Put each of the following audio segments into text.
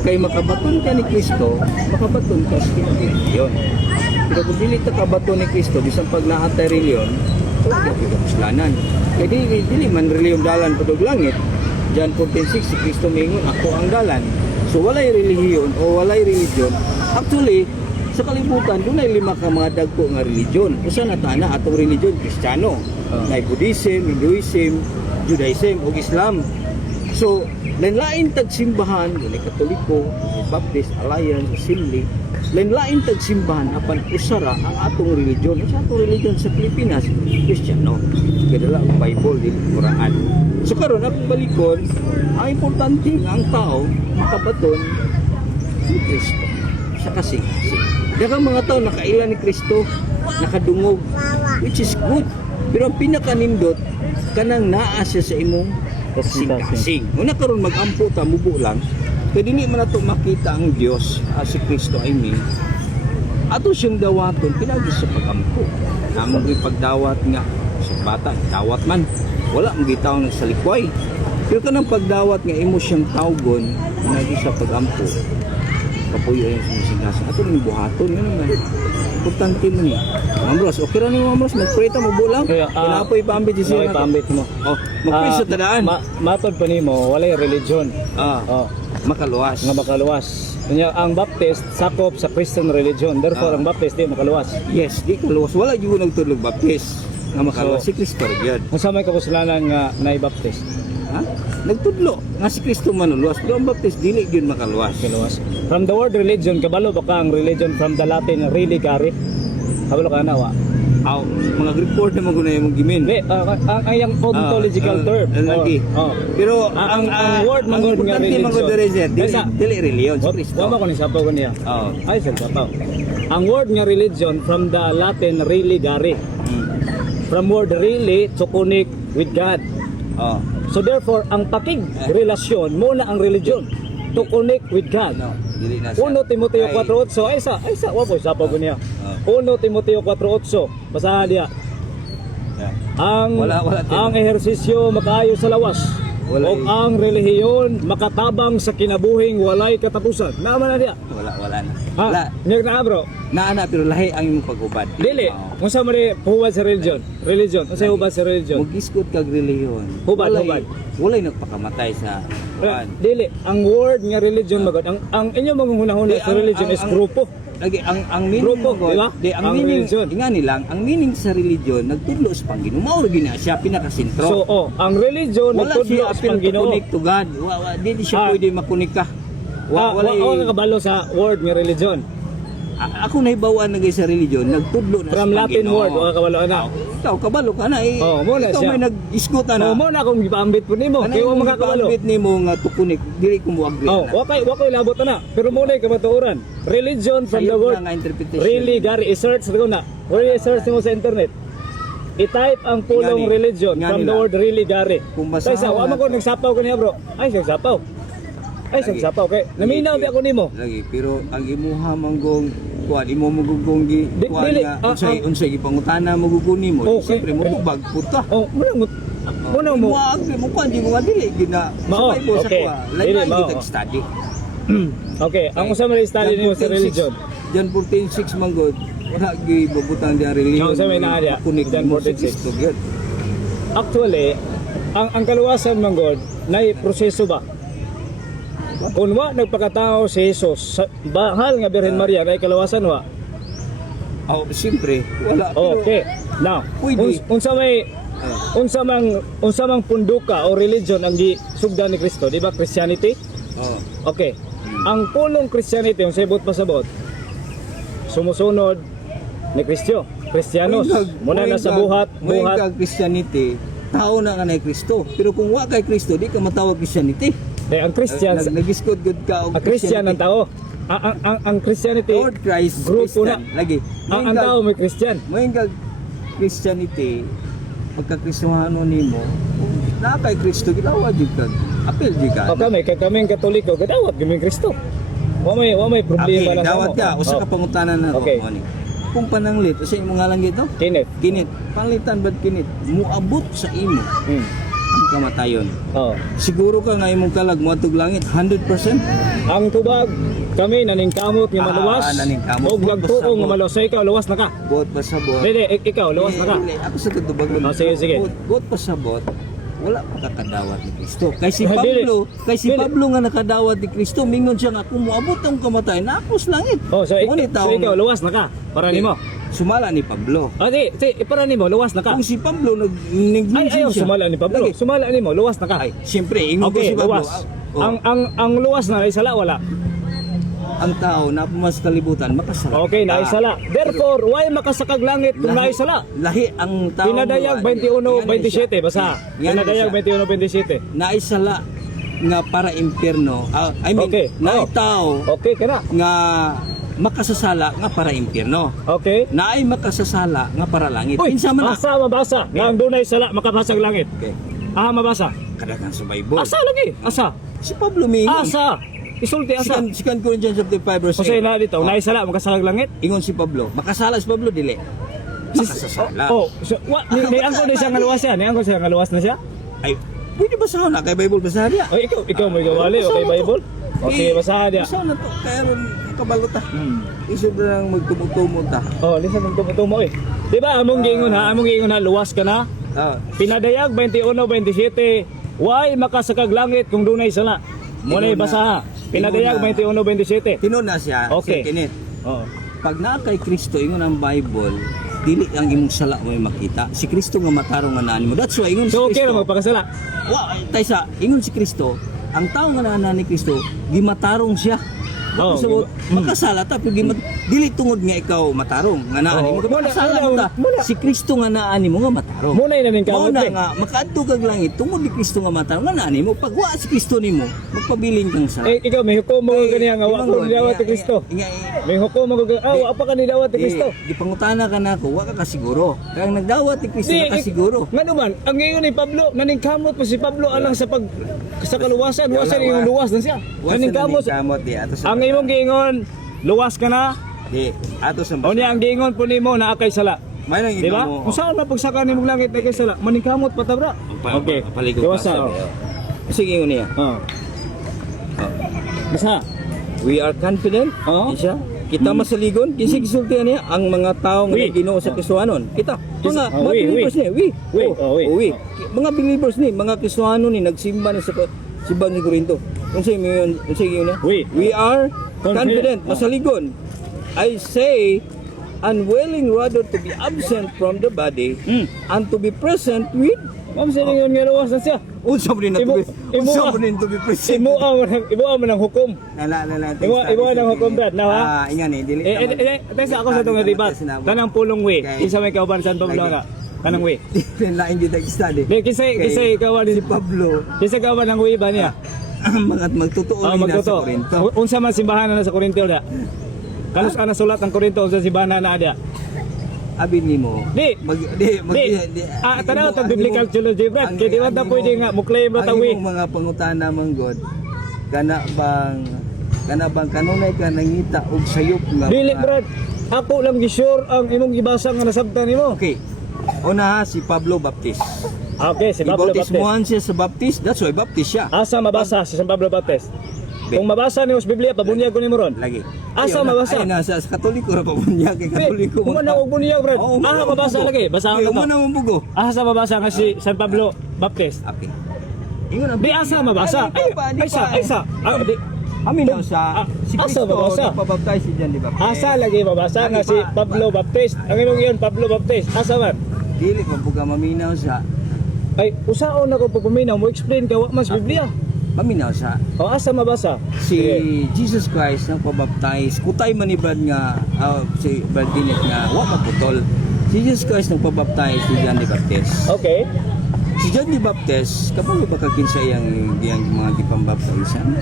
Kay makabaton ka ni Kristo, makabaton ka sa reliyon. Pero kung dili ka kabaton ni Kristo, bisan pag naatay reliyon, huwag ka kasalanan. Kaya dili man reliyon dalan padug langit. John 14:6, si Kristo mingon, ako ang dalan. So walay relihiyon o walay religion. Actually, sa kalibutan, doon ay 5 ka mga dagko nga religion. Usa na tana atong religion, Kristiyano. May Buddhism, Hinduism, Judaism o Islam. So, lain-lain tagsimbahan, may Katoliko, may Baptist, Alliance, Assembly, lain-lain tagsimbahan apan usara ang atong religion. Sa atong religion sa Pilipinas, Kristiyano. Kadala ang Bible, dili Quran. So karon akong balikon, ang importante nga ang tao makabaton ni Kristo. Sa kasing. Daghang mga tao nakaila ni Kristo, nakadungog, which is good. Pero ang pinakanindot kanang naa siya sa imong kasing. Una karon mag-ampo ta mubo lang. Kaya dili man nato makita ang Dios, si Kristo I mean. Ato siyang dawaton pinagi sa pag-ampo. Among pagdawat nga sa bata, dawat man. Wala mong gitaw sa likway. Pero kanang pagdawat nga imo siyang tawgon pinagi sa pag-ampo. Kapuyo yung sumisigasan. Ato rin buhaton nga naman. Importante mo niya. Mambros, okay rin yung Mambros. Mag-pray ta mo bulang. Pinapoy pambit di siya. Pambit mo. Mag-pray sa tadaan. Matod pa nimo, walay religion. Makaluwas. Nga makaluwas. Kanya ang Baptist sakop sa Christian religion. Therefore ang Baptist di makaluwas. Yes, di kaluwas. Wala yung nagtulog Baptist. Nga makaluwas si Kristo rin. Kung sa may kapusalanan nga na Baptist. Ha? Nagtudlo nga si Kristo manuluwas. Pero ang Baptist dili yun makaluwas. From the word religion, kabalo ba ka ang religion from the Latin religare? Kabalo ka na wa? Mga Greek word na maguna yung gimin. Ang yung ontological term. Pero ang word nga religion. Dili religion si Kristo. Wala ko ni sapaw ko niya. Ay, sapaw. Ang word nga religion from the Latin religare. From word really to connect with God. So therefore, ang pakig relasyon mo na ang religion to connect with God. 1 Timoteo 4:8 ay sa wa po sa pag niya. 1 Timoteo 4:8 basahan dia. Ang ehersisyo makaayo sa lawas. O ang relihiyon makatabang sa kinabuhing walay katapusan. Naman na dia. Wala na. Wala. Nya na bro. Naana pero lahi ang imong pag-ubad. Dili. Unsa man ni huwad sa religion? Religion. Unsa hubad sa religion? Mugisgot kag relihiyon. Hubad. Walay nagpakamatay sa dili. Ang word nga religion magod. Ang inyo mangunahuna sa religion is grupo. Lagi ang meaning grupo, di ba? Ang meaning ingani lang, ang meaning sa religion nagtudlo sa Panginoon. Mao gina siya pinakasentro. So ang religion nagtudlo sa Panginoon. Connect to God. Di siya pwede makunik ka. Wala nakabalo sa word nga religion. Ako nahibawan na sa religion, nagtudlo na from sa Latin Panginoon. word o kabalo na. Ikaw kabalo ka na eh. Muna ikaw siya. may nag-isgot na. Mo na akong gipambit po nimo. Kay wa makakabalo. Gipambit nimo nga tukunik, dili ko mo agree na. Wa kay labot na. Pero mo na kamatuoran. Religion from the word really gari i-search ko na. Or i-search mo sa internet. I-type ang pulong religion from the word really gari. Kaysa wa man ko nagsapaw kaniya bro. Ay nagsapaw. Kay naminaw di ako nimo. Lagi pero ang imuha manggong kuan imo magugong gi kuan nga unsay gipangutana maguguni mo siyempre mo tubag puta muna mo mo kuan di mo dili gina sabay mo sa kuan lain kita study. Okay, ang usa man study nimo sa religion John 14:6 manggod wala gi babutang di religion sa may naa dia John 14:6 actually ang kaluwasan manggod nay proseso ba. Kung wa nagpakatao si Jesus, bahal nga Birhen Maria kay kalawasan wa. Siyempre, wala. Okay. Now, unsa mang punduka o religion ang gisugdan ni Kristo, di ba? Christianity? Okay. Ang pulong Christianity, ang sabot pasabot, sumusunod ni Kristo. Kristiyanos. Muna na sa buhat. Kag Christianity, tao na ka na Kristo. Pero kung wa kay Kristo, di ka matawag Christianity. Ang Christian nagiskod good ka ang Christian ang tao. Ang Christianity Lord Christ grupo na. Lagi. Ang tao may Christian. Moing kag Christianity pagka-Kristohano nimo, na kay Kristo gidawat jud kag apil jud ka. Okay, kaming Katoliko gadawat gaming Kristo. Wa may problema lang dawat ka usa ka pangutanan na mo ni. Kung pananglit, usa imong ngalan gito? Kinit. Pangalitan bad kinit? Muabot sa imo. Ang kamatayon. Oh. Siguro ka nga imong kalag mo atog langit 100%. Ang tubag kami naningkamot nga maluwas. Naningkamot. Og nagtuong nga maluwas. So ikaw luwas na ka. Buot pasabot. Dili, ikaw luwas na ka. Ako sa tutubag mo. Oh, sige. Buot pasabot. Wala pa kakadawat ni Kristo. Kay si Dili. Pablo nga nakadawat ni Kristo, mingon siya nga kung moabot ang kamatayon, napos langit. Oh, so, Ngunit so ikaw luwas na ka. Para nimo. Sumala ni Pablo. Ah, di, para nimo luwas na ka. Kung si Pablo Ay, nag-negligence ayaw siya. sumala ni Pablo. Lagi. Sumala nimo, luwas na ka. Ay, siyempre, ingon ko Okay, si Pablo. luwas. Oh, Ang luwas na isala wala. ang tao na pumas kalibutan, makasala. Okay, naisala. Therefore, why makasakag langit kung naisala? Lahi ang tao. Pinadayag 21:27 basa. Pinadayag 21:27. Naisala nga para impyerno. Okay. Naay Oh. tao Okay, kana. nga makasasala nga para impyerno. Okay. Naay makasasala nga para langit. Uy, Kinsa man na? asa mabasa nga ang dunay sala makapasag langit. Okay. Mabasa. Kadagan sa Bible. Asa lagi? Asa? Si Pablo mingon. Asa? Isulti asa. Second Corinthians chapter 5 verse 8. Kasi na dito, naisala makasag langit. Ingon si Pablo. Makasala si Pablo dili. Makasasala. Oh, so, ni angko na siya nga luwas siya. Ni angko siya nga luwas na siya. Ay, pwede basahan na kay Bible basahan niya. Oh, ikaw may gawali okay Bible. Okay, basahan dia. Basahan na to. Kaya ron kabalota. Isip na lang magtumutumuta ta. Oh, listen mong tumutumo eh. Di ba among giingon ha, luwas ka na. Pinadayag 21:27. Why makasakag langit kung dunay sala? Munay basa ha. Pinadayag 21:27. Tinon na siya. Okay. Si Kenneth. Oh. Pag na kay Kristo ingon ang Bible, dili ang imong sala mo makita. Si Kristo nga matarong nga naan mo. That's why ingon si So okay ra Kristo. magpakasala. Wa taysa ingon si Kristo, ang tao nga naan ni Kristo, gimatarong siya. Oh, So, makasala ta pero dili tungod nga ikaw matarong nga naan Oh, mo. Makasala mo ta. Si Kristo nga naan mo nga matarong. Munay na ning Mao kamot na eh. nga makaadto kag langit tungod ni Kristo nga matarong nga naan mo. Pag wa si Kristo nimo, magpabiling kang sala. Eh, ikaw may hukom mo ganiya nga wa ko nidawat ni Kristo. May hukom mo wa pa ka nidawat ni Kristo. Gipangutana ka na ako, wa ka kasiguro. Kaya ang nagdawat ni Kristo na kasiguro. Nga naman, ang ngayon ni Pablo, naningkamot pa si Pablo alang sa kaluwasan, wasan yung luwas na siya. Naningkamot. di ato sa Ang imong giingon, luwas ka na. di ato sa O niya ang giingon po nimo na akay sala. May nang Di ba? Kung saan mapagsaka nimong langit na kay sala, maningkamot pa tabra. Okay. Paligod Luwasa. Sige yun niya. Basta. We are confident. Oo. Isa. Kita masaligon, kisig sultihan niya ang mga tao nga We. Ginoo sa Kristohanon. Kita. Mga we. believers ni, we. We. We. Mga believers ni, mga Kristohanon ni nagsimba ni sa simba ni Corinto. Kung sa yun, we are confident, masaligon. I say unwilling rather to be absent from the body and to be present with Ma'am, sino yun nga luwas na siya? unsa mo rin to be present. Ibuha mo ng hukom. Lala. Ibuha ng hukom, Brad. Now, ha? Ingan dili. Tesa ako sa itong ribat. Kanang pulong we. Isa may kauban San Pablo ka. Kanang we. Lain di study. Di, kisay ikaw Si Pablo Kisay kauban ng we ba niya? mga magtotoo ni na sa Corinto. Unsa man simbahan na sa Corinto da? Kanus ana sulat ang Corinto unsa simbahan na ada? Abi nimo. Di. Tanaw tag biblical theology, Brad. Kaya di ba ta pwede nga muklaim ra ta we. Ang mga pangutana man God. Kana bang kanunay ka nangita og sayop nga. Dili, Brad. Ako lang gisure ang imong gibasa nga nasabtan nimo. Okay. Una si Pablo Baptist. Okay, si Pablo Baptist. Ibautismuhan siya sa Baptist. That's why Baptist siya. Asa mabasa si San Pablo Baptist? Kung mabasa niyo sa Biblia, pabunyag ko nimo ron. Lagi. Asa mabasa? Ay na sa Katoliko ra pabunyag kay Katoliko. Kung man ako bunyag, Brad. Mabasa lagi. Basahan ko to. Umana mo bugo. Asa mabasa nga si San Pablo Baptist? Okay. Ingon ang Di asa mabasa. Aysa. Di. Amin daw sa si Asa Kristo mabasa? nagpabaptize si John di ba? Asa lagi mabasa nga si Pablo Baptist. Ang imong iyon Pablo Baptist. Asa man? Dili pa buga maminaw sa Ay, usaon ako pagpaminaw mo explain ka wa mas Biblia. maminaw sa O asa mabasa? si Jesus Christ nagpabaptize kutay man ni Brad nga si Brad Dinet nga wa maputol. Si Jesus Christ nagpabaptize si John the Baptist. Okay. Si John the Baptist kapag ba kakinsa yang mga gipambaptisan?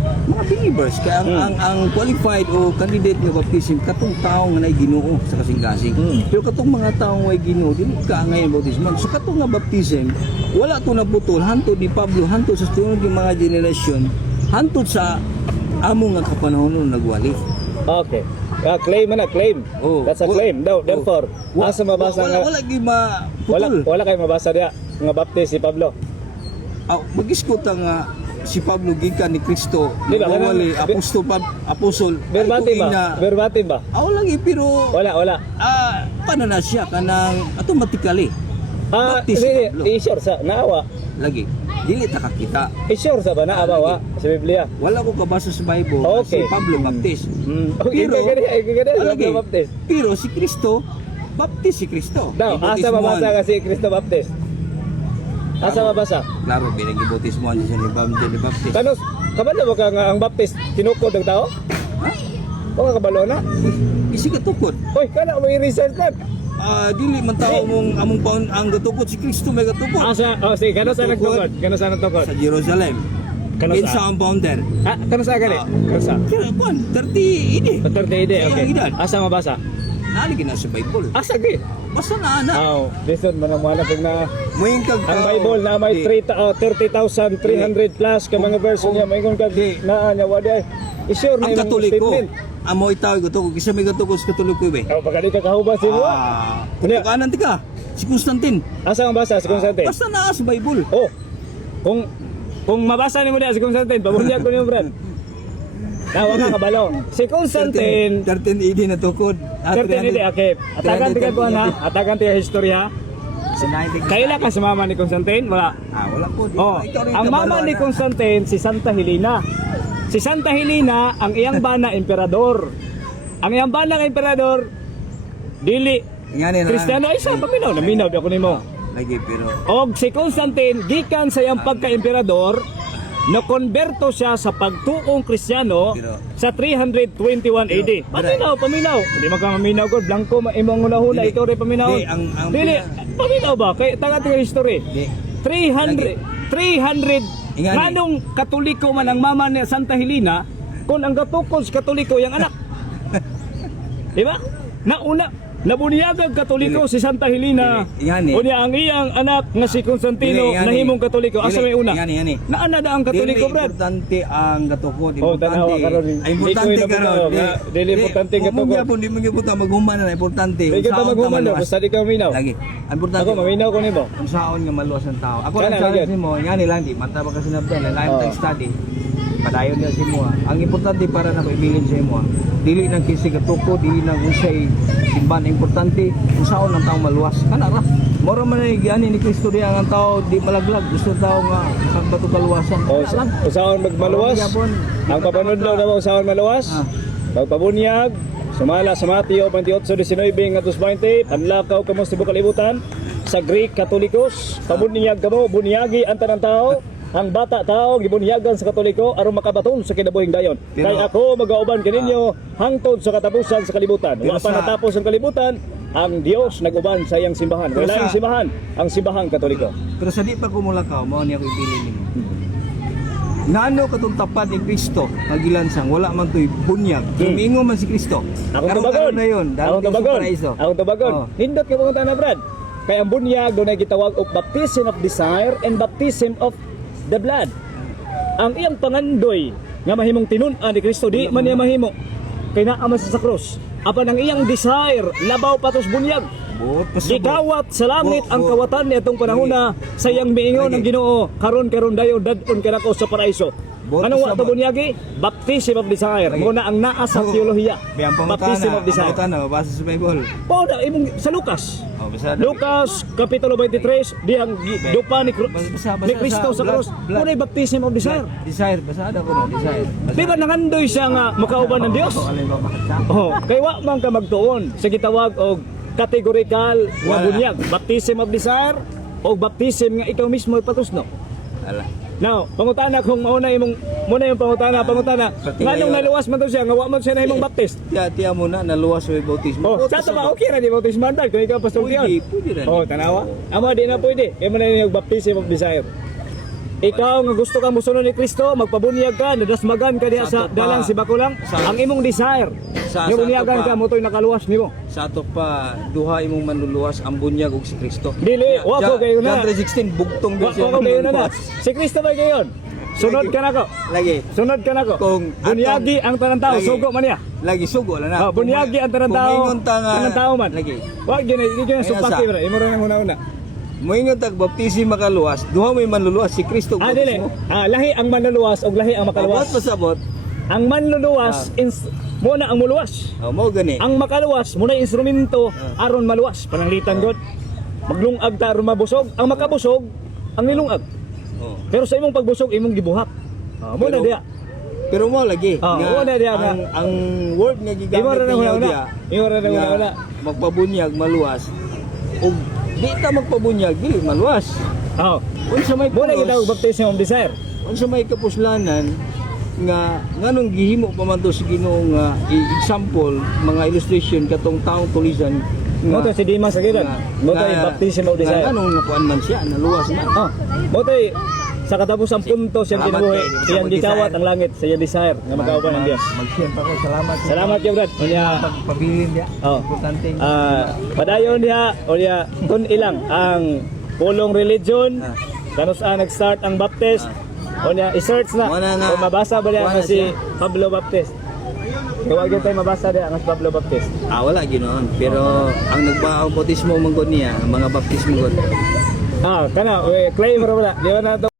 Mga believers kaya ang qualified o candidate nga baptism katong tao nga nay Ginoo sa kasing-kasing. Pero katong mga tao nga Ginoo dili ka ngayon baptism. So katong nga baptism wala to naputol hantod ni Pablo hantod sa sunod yung mga generasyon hantod sa amo nga kapanahon nagwali. Okay. Claim na, claim. Oh. That's a claim. No, therefore, asa mabasa nga wala gi maputol. wala kay mabasa dia nga baptist si Pablo. mag-iskot ang si Pablo gikan ni Kristo, Di ba, nagwawali, kanang- apostol, Verbatim ba? Verbatim ba? Lagi, pero, Wala. paano na siya, kanang, automatically, Baptist si Sige, Pablo. i-sure sa naawa. lagi, dili ta kakita. I-sure sa ba naawa wa sa Biblia? Wala ko kabasa sa Bible, Okay. si Pablo Baptist. Okay, Pero, lagi, Pablo Baptist. pero si Kristo, Baptist si Kristo. Daw, asa Ibautismoan. mabasa kasi Cristo Baptist? Asa mabasa? Klaro, pinag-ibautismoan siya ni Baptist. Kanos, kabalo ba ka nga ang Baptist tinukod ng tao? Ha? O ka kabalo na? Isi katukod. Oy, kana mo i-research lang. Dili man tao mong among paun ang gatukod si Kristo may gatukod Asa, sige, kano sa nagtukod? Kano sa nagtukod? sa Jerusalem. Kano Kinsa sa? ang founder? Kano sa gali? Kano sa? Kaya kuan 30 ini. 30 ide, okay. Ang edad. Asa mabasa? Naligi na sa Bible. Asa gi? Basta na ana. Aw, listen mo na kung na Moing kag ang Bible na may 30,300 plus ka mga verse niya, may kung kag naa niya wala. I-sure na ang yung Katoliko. statement. Amo itaw gatukod kisa may gatukod sa Katoliko be. Aw, pagka di ka kahubas mo. Kanan ti ka. Si Constantine. Asa ang basa si Constantine? Basta na sa Bible. Oh. Kung mabasa nimo diha si Constantine, pabunyag ko niyo, Brad. Nawa ka kabalo. Si Constantine 13 AD na tukod. 13 ide okay. Atagan tiga ko na, atagan tiga historya. Kaila ka sa mama ni Constantine? Wala. Wala po. Oh, ang mama ni Constantine si Santa Helena. Si Santa Helena ang iyang bana emperador. Ang iyang bana nga emperador dili Ingani na. Kristiyano ay sa paminaw, naminaw ako nimo. Lagi pero Og si Constantine gikan sa iyang pagka-emperador no konberto siya sa pagtuong Kristiyano sa 321 AD. Paminaw. Hindi magkamaminaw ko, blanco imong una-una Dili. ikaw rin paminaw. Di, ang Dili, paminaw ba? Kay taga history. Di. 300 Ingani. Manong Katoliko man ang mama ni Santa Helena kung ang gatukod sa Katoliko yung anak. Di ba? Nabuniyag Katoliko si Santa Helena. Ingani. Unya ang iyang anak nga si Constantino Dili, ingani. nahimong Katoliko. Asa may una? Ingani. Naana na ang Katoliko, Dili Brad. importante ang gatukod. Oh, tanawa karon. Ay, importante Di ko karon. inabuto, dili importante ang gatukod. Di mo gyapon maghuman na importante. Di kita maghuman daw, basta di ka minaw. Lagi. Ang importante. Ako, maminaw ko nimo. Kung saon nga maluwas ang tao. Ako Kana, lang challenge lagyan. mo, ingani lang di mata ba kasi nabdan, lain Oh. tag study. Padayon niya si mo. Ang importante para na maibilin sa imo. Dili nang kisi gatuko, dili nang usay simbahan importante kung saon ang tao maluwas. Kana ra. Moro man ay giani ni Kristo diya ang tao di malaglag. Gusto tao nga sa bato kaluwasan. O Kana lang. usaon magmaluwas. Ang papanudlaw na mo usaon maluwas. Pagpabunyag, sumala sa Mateo 28:19 ngadto 20, panlakaw kamo sa kalibutan sa Greek Katolikos, pabunyag kamo, bunyagi ang tanang tao. Ang bata tao gibunyagan sa Katoliko aron makabaton sa kinabuhing dayon. Pero- Kay ako magauban kaninyo hangtod sa katapusan sa kalibutan. Pero Wa pa sa- natapos ang kalibutan, ang Dios naguban sa iyang simbahan. Pero Wala sa- ang simbahan, ang simbahang Katoliko. Pero sa di pa kumulakaw, mao ni ako ibilin nimo. Ngano katong tapat ni Kristo pagilansang wala man toy bunyag. Lumingo man si Kristo. Akong Karon- tubagon. karon na yun. Akong tubagon. Akong tubagon. Oh. Hindot ka mga tanan, Brad. Kaya ang bunyag doon ay gitawag og baptism of desire and baptism of the blood. Ang iyang pangandoy nga mahimong tinun-an ni Kristo di man niya mahimo. Kay naa man siya sa krus. Apan ang iyang desire labaw patos bunyag. Buot pa sa Gikawat sa langit ang Buot. kawatan ni atong panahona sa iyang miingon ng Ginoo karon dayon dadton kanako sa paraiso. Buot Anong pa sa wa to bunyagi? Baptism of desire. Lagi. Muna ang naa sa teolohiya. Biyang Baptism of desire. pangutana, mabasa sa Bible. Po na imong sa Lucas. Oh, basta Lucas kapitulo 23 dihang dupa ni, Basa- ni Kristo sa blood- cross. blood. Muna baptism of desire. Desire, basa ko no, desire. Di ba nangandoy siya nga makauban ng Dios? Alin ba basa? Oh, kay wa man ka magtuon sa gitawag og categorical nga Wala. bunyag, baptism of desire o baptism nga ikaw mismo ipatusno. Ala. Now, pangutana kung muna yung pangutana. Pati Nganong ngayon. naluwas man to siya, nga wa man siya na imong baptist. Tiya mo na naluwas sa bautismo. Oh, sa to ba okay ra di baptismo man kung ikaw pastor Pwede, diyon. pwede rin. Oh, tanawa. Amo di na pwede. Kaya man na yung baptism of desire. Ikaw nga gusto kang musunod ni Kristo, magpabunyag ka, nadasmagan ka diha sa Sa ato pa. dalang si Bakulang. Sa- Ang imong desire. Sa Nga bunyagan ato pa. ka mo to'y nakaluwas nimo. Sa ato pa duha imong manluluwas ang bunyag ug si Kristo. Dili, wa ko kayo na. John 3:16 bugtong Wa din siya. ko kayo na na. manluluwas. Si Kristo ba gayon? Sunod ka nako. Lagi. Sunod ka nako. Kung Bunyagi ang tanang tao, Lagi. sugo man niya. Lagi sugo lang na. Oh, bunyagi ang tanang tao. Kung ingon ta nga Tanang tao man. Lagi. Wa gina, di gina Ayan supaki sa- bro. Imo ra nang una-una. Moingon tag baptisi makaluwas, duha may manluluwas si Kristo. Dili. Lahi ang manluluwas o lahi ang Abot makaluwas. pasabot. Ang manluluwas muna ang muluwas. Mo gani. Ang makaluwas muna instrumento aron maluwas pananglitan god. Maglungag ta aron mabusog. Ang makabusog ang nilungag. Oh. Pero sa imong pagbusog imong gibuhat. Muna Pero- diya. Pero mo lagi wala diya nga. ang word nga Imo gigamit ra na niya una. diya. Imo ra na nga una. magpabunyag maluwas. Og di ta magpabunyag dili maluwas. Unsa may Muna pulos, gitawag baptism of desire. unsa may kapuslanan nga nganong gihimo pa man to sa Ginoo nga example mga illustration katong taong tulisan Mo to si Dimas sa gidan. Mo to baptism of desire. Anong nakuan man siya naluwas man. Mo to sa katapusang punto siyang Salamat kinabuhi, kay- siyang sa gikawat desire. ang langit, sa desire nga magkauban ng Dios. Mag-share pa ko salamat. Salamat yo brad. Unya Pagpabilin dia. Importante. padayon diha o diha kun ilang ang pulong religion kanus nag-start ang baptist. O niya i-search na. Wala na. Kung mabasa ba niya Wala nga si siya. Pablo Baptist. Huwag yun tayo mabasa niya ang si Pablo Baptist. Wala ginoon. Pero ang nagbautismo man gud niya, ang mga baptismo gud. Kana, claim ra wala. Di ba na to